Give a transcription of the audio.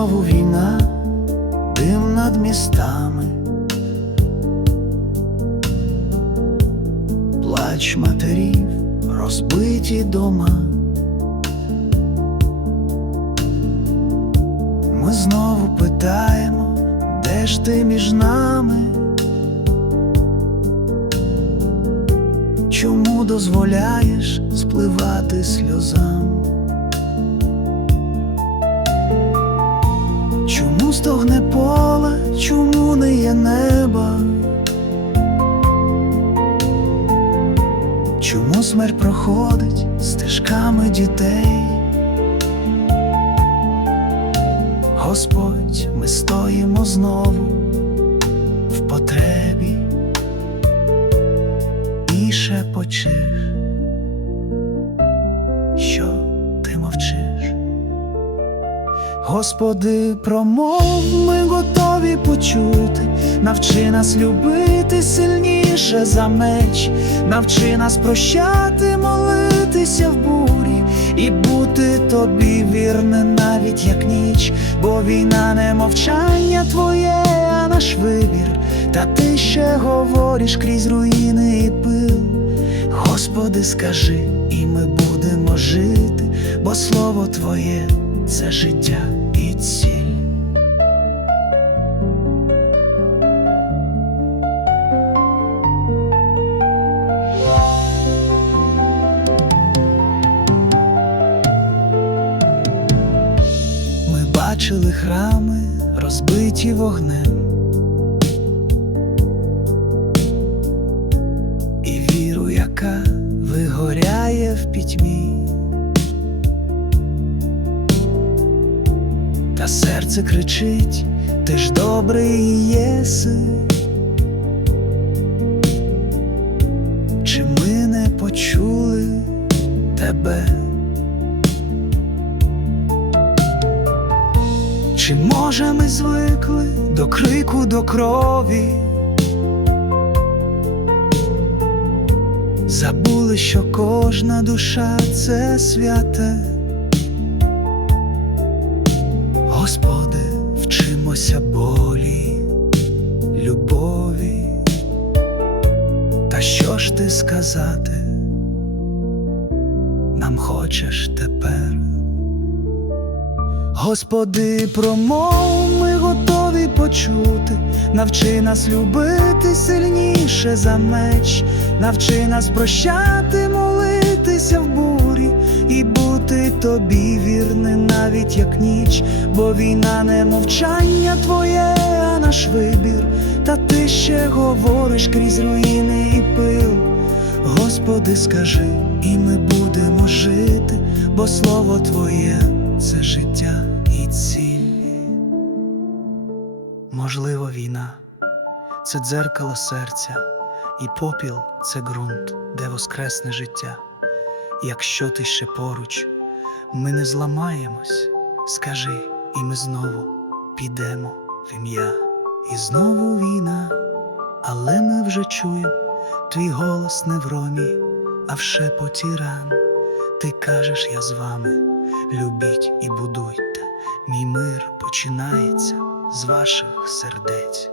знову війна, дим над містами, плач матерів, розбиті дома. Ми знову питаємо, де ж ти між нами? Чому дозволяєш спливати сльозам? Стогне поле, чому не є неба? Чому смерть проходить стежками дітей? Господь, ми стоїмо знову в потребі і шепочеш, що Господи, промов, ми готові почути, навчи нас любити сильніше за меч, навчи нас прощати, молитися в бурі. І бути тобі вірним навіть як ніч, бо війна не мовчання твоє, а наш вибір. Та ти ще говориш крізь руїни і пил. Господи, скажи, і ми будемо жити, бо слово Твоє це життя і ціль. Ми бачили храми, розбиті вогнем. Та серце кричить, ти ж добрий єси. Чи ми не почули тебе? Чи може ми звикли до крику, до крові? Забули, що кожна душа це святе. Господи, вчимося болі, любові. Та що ж ти сказати? Нам хочеш тепер? Господи, промов, ми готові почути, навчи нас любити сильніше за меч, навчи нас прощати, молитися в бути тобі вірним навіть як ніч, бо війна не мовчання твоє, а наш вибір, та ти ще говориш крізь руїни і пил. Господи, скажи, і ми будемо жити, бо слово Твоє це життя і ціль. Можливо, війна це дзеркало серця, і попіл це ґрунт, де воскресне життя. Якщо ти ще поруч, ми не зламаємось, скажи, і ми знову підемо в ім'я. І знову війна, але ми вже чуємо твій голос не в ромі, а в шепоті ран. Ти кажеш, я з вами, любіть і будуйте. Мій мир починається з ваших сердець.